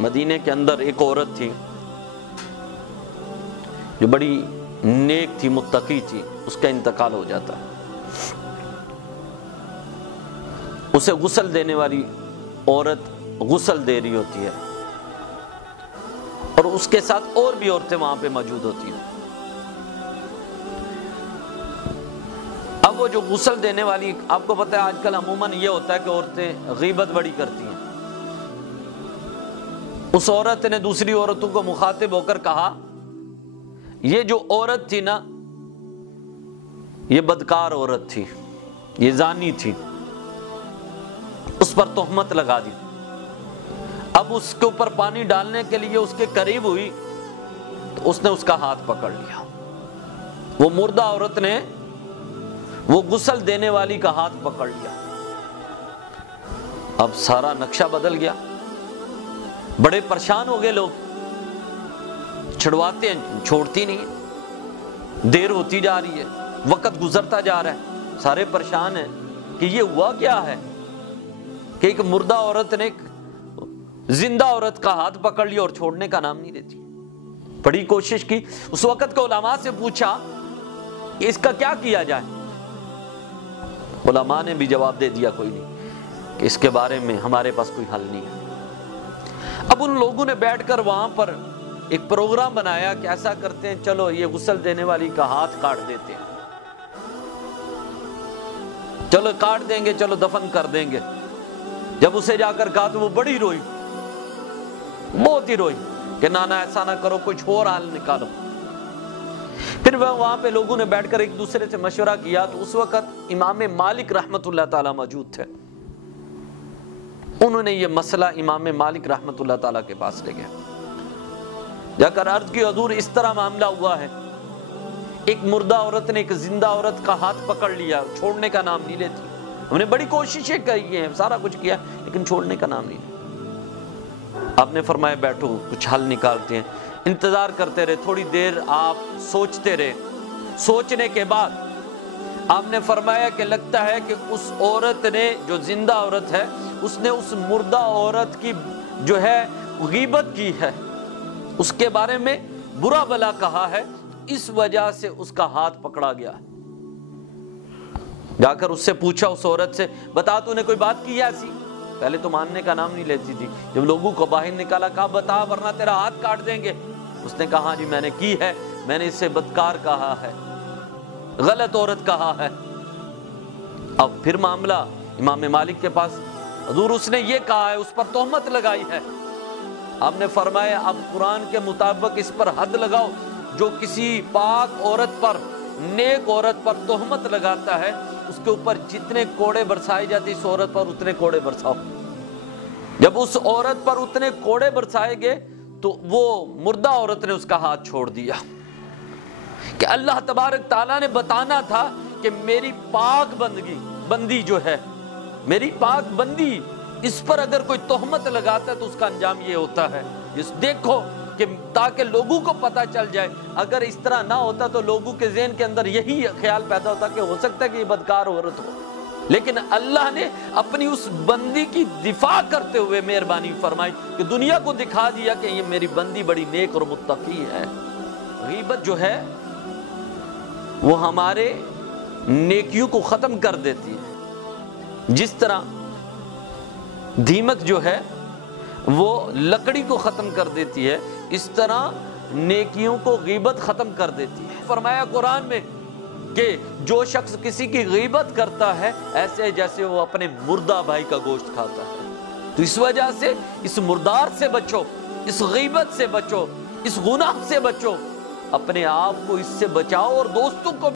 مدینے کے اندر ایک عورت تھی جو بڑی نیک تھی، متقی تھی، اس کا انتقال ہو جاتا ہے۔ اسے غسل دینے والی عورت غسل دے رہی ہوتی ہے اور اس کے ساتھ اور بھی عورتیں وہاں پہ موجود ہوتی ہیں۔ اب وہ جو غسل دینے والی، آپ کو پتہ ہے آج کل عموماً یہ ہوتا ہے کہ عورتیں غیبت بڑی کرتی ہیں۔ اس عورت نے دوسری عورتوں کو مخاطب ہو کر کہا، یہ جو عورت تھی نا، یہ بدکار عورت تھی، یہ زانی تھی، اس پر تہمت لگا دی۔ اب اس کے اوپر پانی ڈالنے کے لیے اس کے قریب ہوئی تو اس نے اس کا ہاتھ پکڑ لیا۔ وہ مردہ عورت نے وہ غسل دینے والی کا ہاتھ پکڑ لیا۔ اب سارا نقشہ بدل گیا، بڑے پریشان ہو گئے لوگ، چھڑواتے ہیں چھوڑتی نہیں، دیر ہوتی جا رہی ہے، وقت گزرتا جا رہا ہے، سارے پریشان ہیں کہ یہ ہوا کیا ہے کہ ایک مردہ عورت نے ایک زندہ عورت کا ہاتھ پکڑ لیا اور چھوڑنے کا نام نہیں لیتی۔ بڑی کوشش کی، اس وقت کے علماء سے پوچھا کہ اس کا کیا کیا جائے؟ علماء نے بھی جواب دے دیا کوئی نہیں، کہ اس کے بارے میں ہمارے پاس کوئی حل نہیں ہے۔ اب ان لوگوں نے بیٹھ کر وہاں پر ایک پروگرام بنایا کہ ایسا کرتے ہیں، چلو یہ غسل دینے والی کا ہاتھ کاٹ دیتے ہیں، چلو کاٹ دیں گے، چلو دفن کر دیں گے۔ جب اسے جا کر کہا تو وہ بڑی روئی، بہت ہی روئی کہ نانا ایسا نہ کرو، کچھ اور حل نکالو۔ پھر وہاں پہ لوگوں نے بیٹھ کر ایک دوسرے سے مشورہ کیا تو اس وقت امام مالک رحمت اللہ تعالی موجود تھے۔ انہوں نے یہ مسئلہ امام مالک رحمت اللہ تعالی کے پاس لے گئے، جا کر عرض کی، حضور اس طرح معاملہ ہوا ہے، ایک مردہ عورت نے ایک زندہ عورت کا ہاتھ پکڑ لیا، چھوڑنے کا نام نہیں لیتی، ہم نے بڑی کوششیں کی ہیں، سارا کچھ کیا، لیکن چھوڑنے کا نام نہیں لیتی۔ آپ نے فرمایا بیٹھو کچھ حل نکالتے ہیں۔ انتظار کرتے رہے، تھوڑی دیر آپ سوچتے رہے، سوچنے کے بعد آپ نے فرمایا کہ لگتا ہے کہ اس عورت نے، جو زندہ عورت ہے، اس نے اس مردہ عورت کی جو ہے غیبت کی ہے، اس کے بارے میں برا بھلا کہا ہے، اس وجہ سے اس کا ہاتھ پکڑا گیا۔ جا کر اس سے پوچھا، اس عورت سے، بتا تو نے کوئی بات کی ہے ایسی؟ پہلے تو ماننے کا نام نہیں لیتی تھی، جب لوگوں کو باہر نکالا کہا بتا ورنہ تیرا ہاتھ کاٹ دیں گے۔ اس نے کہا جی میں نے کی ہے، میں نے اس سے بدکار کہا ہے، غلط عورت کہا ہے۔ اب پھر معاملہ امام مالک کے پاس، حضور اس نے یہ کہا ہے، اس پر تہمت لگائی ہے۔ آپ نے فرمایا اب قرآن کے مطابق اس پر حد لگاؤ، جو کسی پاک عورت پر، نیک عورت پر تہمت لگاتا ہے، اس کے اوپر جتنے کوڑے برسائے جاتے اس عورت پر اتنے کوڑے برساؤ۔ جب اس عورت پر اتنے کوڑے برسائے گئے تو وہ مردہ عورت نے اس کا ہاتھ چھوڑ دیا، کہ اللہ تبارک تعالیٰ نے بتانا تھا کہ میری پاک بندی جو ہے، میری پاک بندی، اس پر اگر کوئی تہمت لگاتا ہے تو اس کا انجام یہ ہوتا ہے، دیکھو کہ تاکہ لوگوں کو پتہ چل جائے۔ اگر اس طرح نہ ہوتا تو لوگوں کے ذہن کے اندر یہی خیال پیدا ہوتا کہ ہو سکتا ہے کہ یہ بدکار عورت ہو، لیکن اللہ نے اپنی اس بندی کی دفاع کرتے ہوئے مہربانی فرمائی کہ دنیا کو دکھا دیا کہ یہ میری بندی بڑی نیک اور متقی ہے۔ غیبت جو ہے وہ ہمارے نیکیوں کو ختم کر دیتی ہے، جس طرح دیمک جو ہے وہ لکڑی کو ختم کر دیتی ہے، اس طرح نیکیوں کو غیبت ختم کر دیتی ہے۔ فرمایا قرآن میں کہ جو شخص کسی کی غیبت کرتا ہے ایسے جیسے وہ اپنے مردہ بھائی کا گوشت کھاتا ہے۔ تو اس وجہ سے اس مردار سے بچو، اس غیبت سے بچو، اس گناہ سے بچو، اپنے آپ کو اس سے بچاؤ اور دوستوں کو